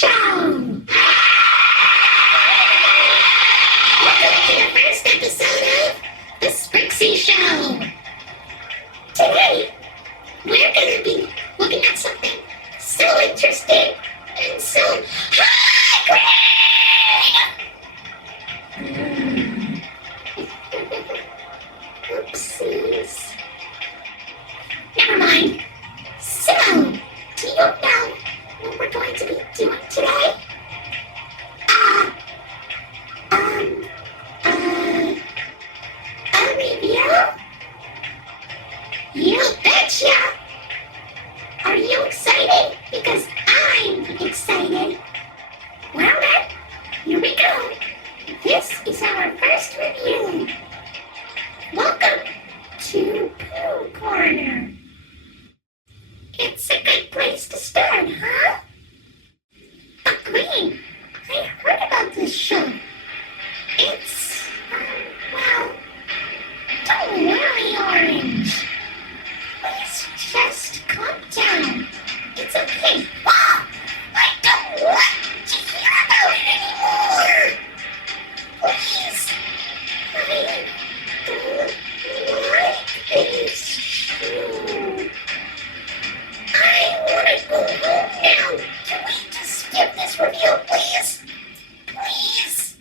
Show! Welcome to the first episode of the Sprixie Show! Today, we're going to be looking at something so interesting and so high-grade! Oopsies. Never mind. So, do you know what we're going to be doing today? A review? You betcha! Are you excited? Because I'm excited. Well then, here we go. This is our first review. Welcome to Pooh Corner. It's a good place to start, huh? But Green, I heard about this show. It's, well, don't worry, Orange. Please just calm down. It's okay. Wow! I don't want to hear about it anymore. Please. I don't like this show. I want to go home now. Can we just skip this review, please? Please.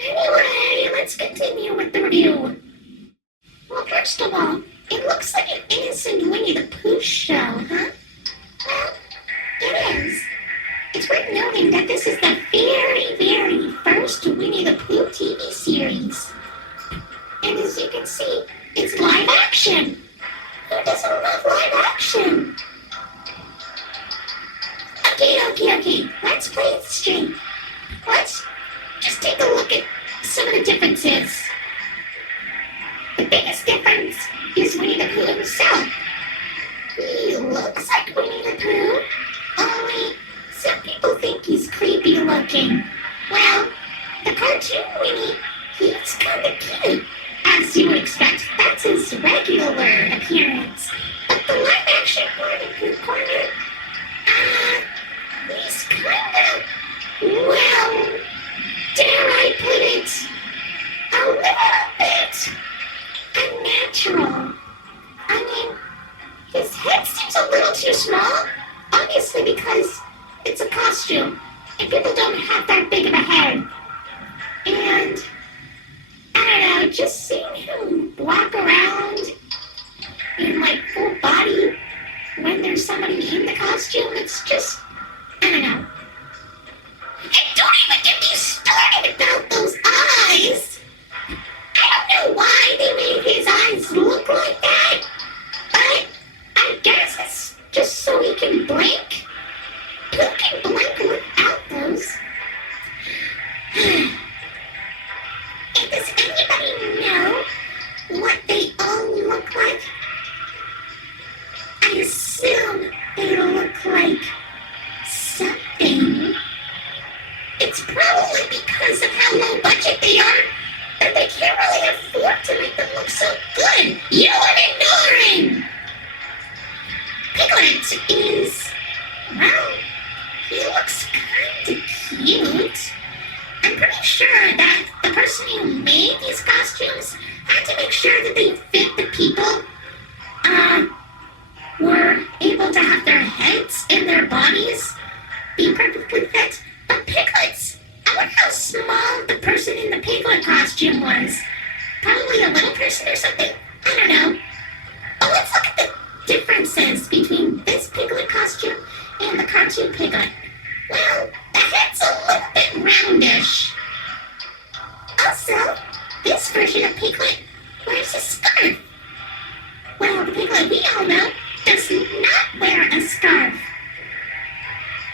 Anyway, let's continue with the review. Well, first of all, it looks like an innocent Winnie the Pooh show, huh? Well, it is. It's worth noting that this is the very, very first Winnie the Pooh TV series. And as you can see, it's live action. Who doesn't love live action? Okay. Let's play it straight. Let's just take a look at some of the differences. The biggest difference is Winnie the Pooh himself. He looks like Winnie the Pooh, only some people think he's creepy looking. Well, the cartoon Winnie, he's kind of cute. As you would expect, that's his regular appearance. But the live action part of Pooh Corner, he's kind of, well, dare I put it, a little bit unnatural. I mean, his head seems a little too small, obviously because it's a costume, and people don't have that big of a head. And I don't know, just seeing him walk around in like full body when there's somebody in the costume, it's just, I don't know. And don't even get me started about those eyes. I don't know why they made his eyes look like that, but I guess it's just so he can blink. Who can blink without those? And does anybody know what they all look like? I assume they look like something. It's probably because of how low budget they are that they can't really afford to make them look so good. You are ignoring! Piglet is, well, he looks kind of cute. I'm pretty sure that the person who made these costumes had to make sure that they fit the people, were able to have their heads and their bodies be perfectly fit. But Piglets, I wonder how small the person in the Piglet costume was. Probably a little person or something? I don't know. But let's look at the differences between this Piglet costume and the cartoon Piglet. Well, the head's a little bit roundish. Also, this version of Piglet wears a scarf. Well, the Piglet we all know does not wear a scarf.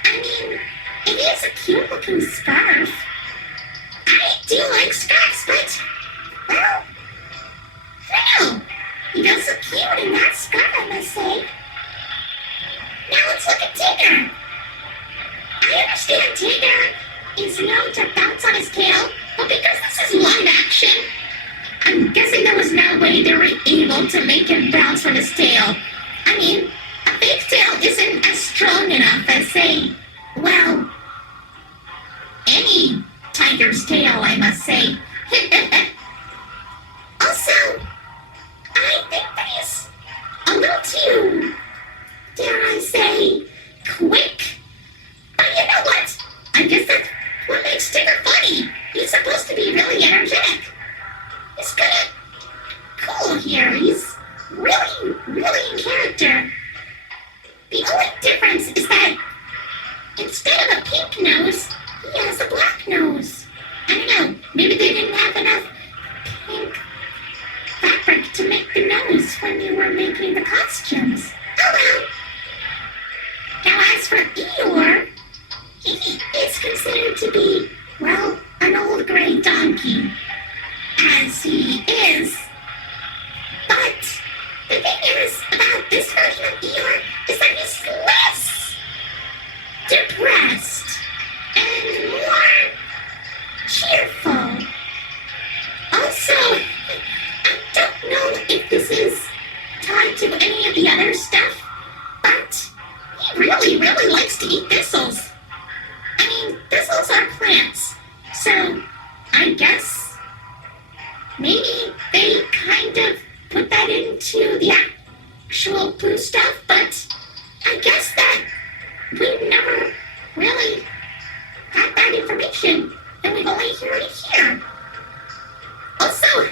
I mean, it is a cute looking scarf. I do like scarves, but, well, I don't know. He does look cute in that scarf, I must say. Now let's look at Tigger. I understand Tigger is known to bounce on his tail, but because this is live action, I'm guessing there was no way they were able to make him bounce from his tail. I mean, a fake tail isn't as strong enough as, say, well, any tiger's tail, I must say. Also, I think that he's a little too, dare I say, quick. But you know what? I guess that's what makes Tigger funny. He's supposed to be really energetic. He's kind of cool here. He's really, really in character. The only difference is that instead of a pink nose, he has a black nose. I don't know, maybe they didn't have enough pink fabric to make the nose when they were making the costumes. Oh well. Now as for Eeyore, he is considered to be, well, an old gray donkey. As he is. But the thing is about this version of Eeyore is that he's less depressed and more cheerful. Also, I don't know if this is tied to any of the other stuff, but he really, really likes to eat thistles. I mean, thistles are plants, so I guess maybe they kind of put that into the actual Pooh stuff, but I guess that we've never really had that information, and we've only heard it here. Also,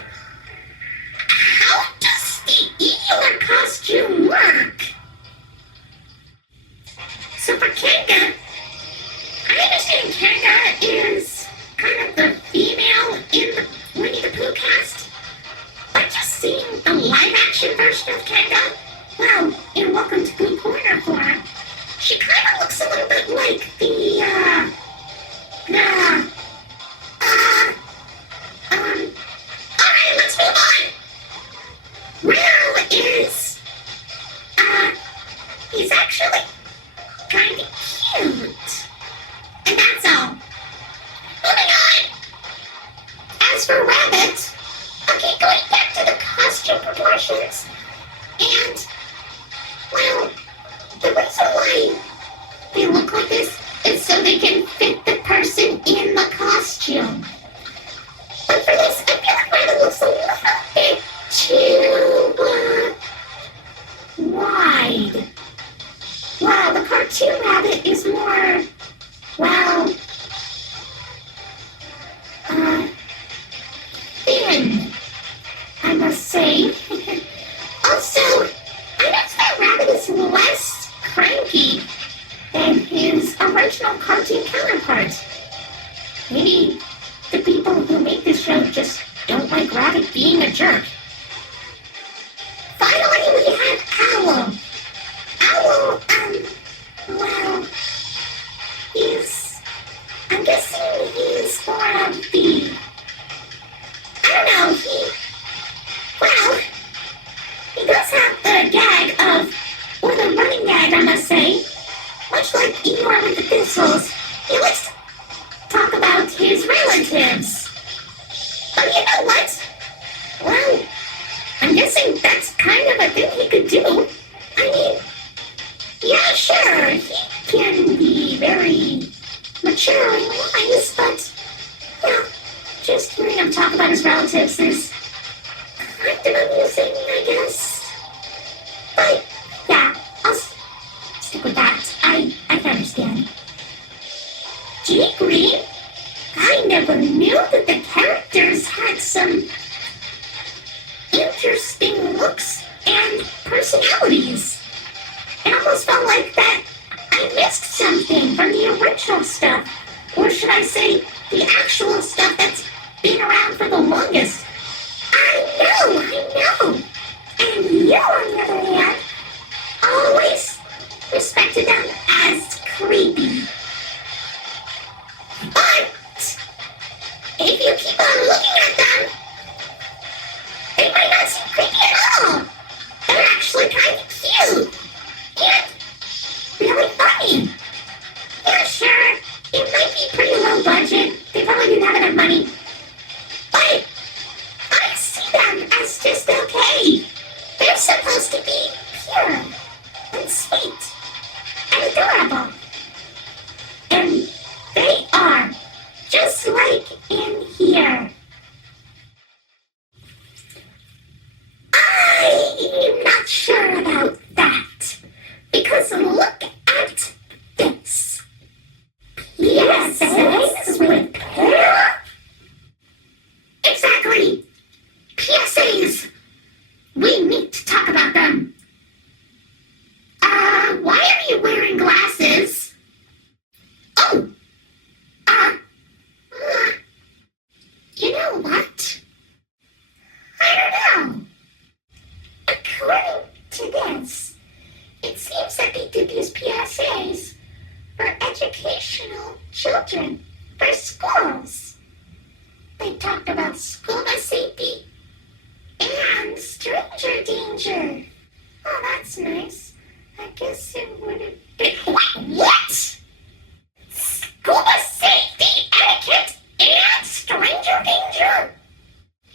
how does the Eeyore costume work? So for Kanga, I understand Kanga is kind of the female in the Winnie the Pooh cast. But just seeing the live-action version of Kanga, well, in Welcome to Pooh Corner form, she kind of looks a little bit like alright, let's move on. Roo is, he's actually kind of cute. And that's all. Moving on. As for Rabbit, okay, going back to the costume proportions, and, well, the reason why they look like this is so they can fit the person in the costume. But for this, I feel like Rabbit looks a little bit too, wide. Wow, the cartoon Rabbit is more, well, thin, I must say. Also, I noticed that Rabbit is less cranky than his original cartoon counterpart. Maybe the people who make this show just don't like Rabbit being a jerk. Finally, we have Owl. Owl, well, I'm guessing he's more of the, I don't know, he does have the gag of, or the running gag, I must say, much like Eeyore with the thistles, he likes to talk about his relatives. But you know what? Well, I'm guessing that's kind of a thing he could do. I mean, yeah, sure, he can be very mature and wise, but, just hearing him talk about his relatives is kind of amusing, I guess. But, yeah, I'll stick with that. I can understand. Gee, Green, I never knew that the characters had some interesting looks and personalities. It almost felt like that I missed something from the original stuff. Or should I say, the actual stuff that's been around for the longest. I know. And you, on the other hand, always respected them as creepy. But if you keep on looking at them, they might not seem creepy at all. They're actually kind of cute. And really funny. Yeah, sure, it might be pretty low budget. They probably didn't have enough money. But I see them as just okay. They're supposed to be pure and sweet. And Because look at this. PSAs with Pooh? Exactly. PSAs. We need to talk about them. Why are you wearing glasses? Oh, you know what? I don't know. According to this, it seems that they did these PSAs for educational children, for schools. They talked about school bus safety and stranger danger. Oh, that's nice. I guess it would have been... What? School bus safety, etiquette, and stranger danger?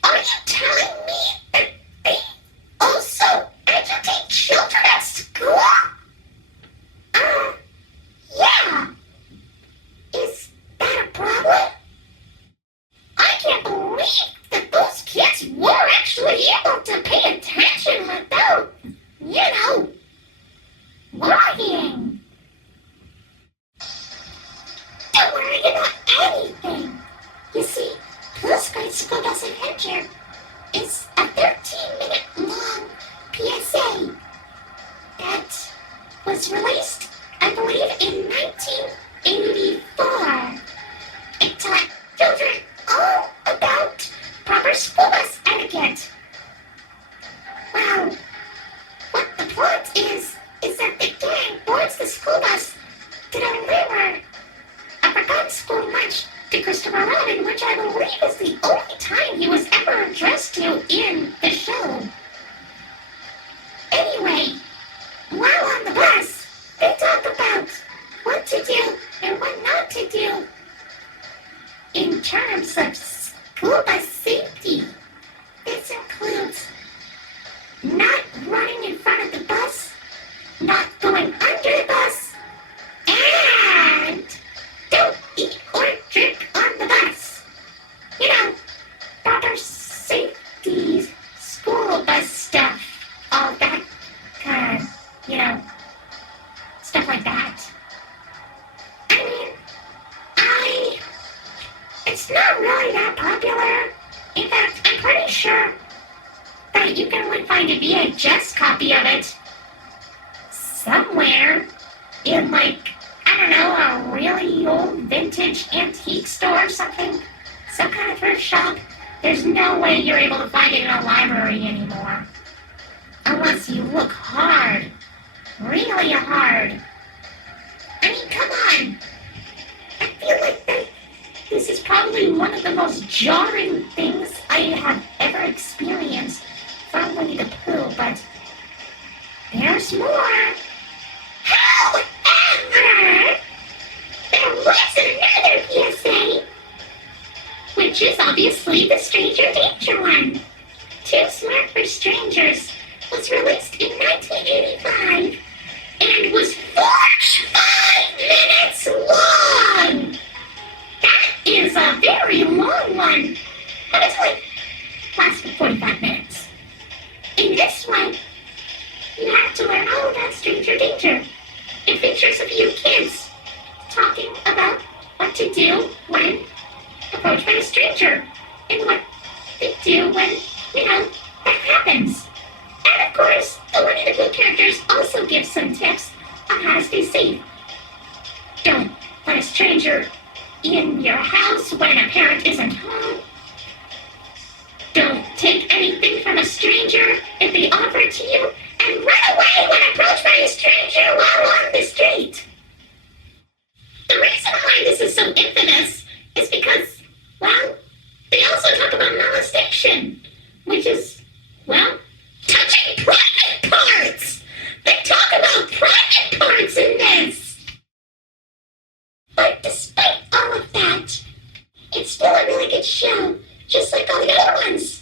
Are you telling me that they also educate children at school? Yeah. Is that a problem? I can't believe that those kids were actually able to pay attention without, worrying. Don't worry about anything. You see, Pooh's Great School Bus Adventure is a 13-minute long PSA that was released, I believe, in 1984. It taught children all about proper school bus etiquette. Well, what the point is that the gang boards the school bus to deliver a forgotten school lunch to Christopher Robin, which I believe is the only time he was ever addressed to in the show. Anyway, while on the bus, they talk about what to do and what not to do in terms of school bus safety. This includes not running in front of the bus, not going under the bus, and don't eat or drink on the bus. Proper safety, school bus stuff, all that kind of, stuff like that. It's not really that popular. In fact, I'm pretty sure that you can only find a VHS copy of it somewhere in, a really old vintage antique store or something. Some kind of thrift shop. There's no way you're able to find it in a library anymore. Unless you look hard. Really hard. Come on. I feel like this is probably one of the most jarring things I have ever experienced from Winnie the Pooh, but there's more. However, there was another PSA, which is obviously the Stranger Danger one. Too Smart for Strangers was released in 1985 and was 45 minutes long. That is a very long one, but it's lasted 45 minutes. In this one, you have to learn all about stranger danger. It features a few kids talking about what to do when approached by a stranger and what they do when, that happens. And of course, the Winnie the Pooh characters also give some tips on how to stay safe. Don't let a stranger in your house when a parent isn't home. Don't take anything from a stranger if they offer it to you, and run away when approached by a stranger while on the street. The reason why this is so infamous is because, they also talk about molestation, which is, touching private parts. They talk about private parts in this. But despite all of that, it's still a really good show, just like all the other ones.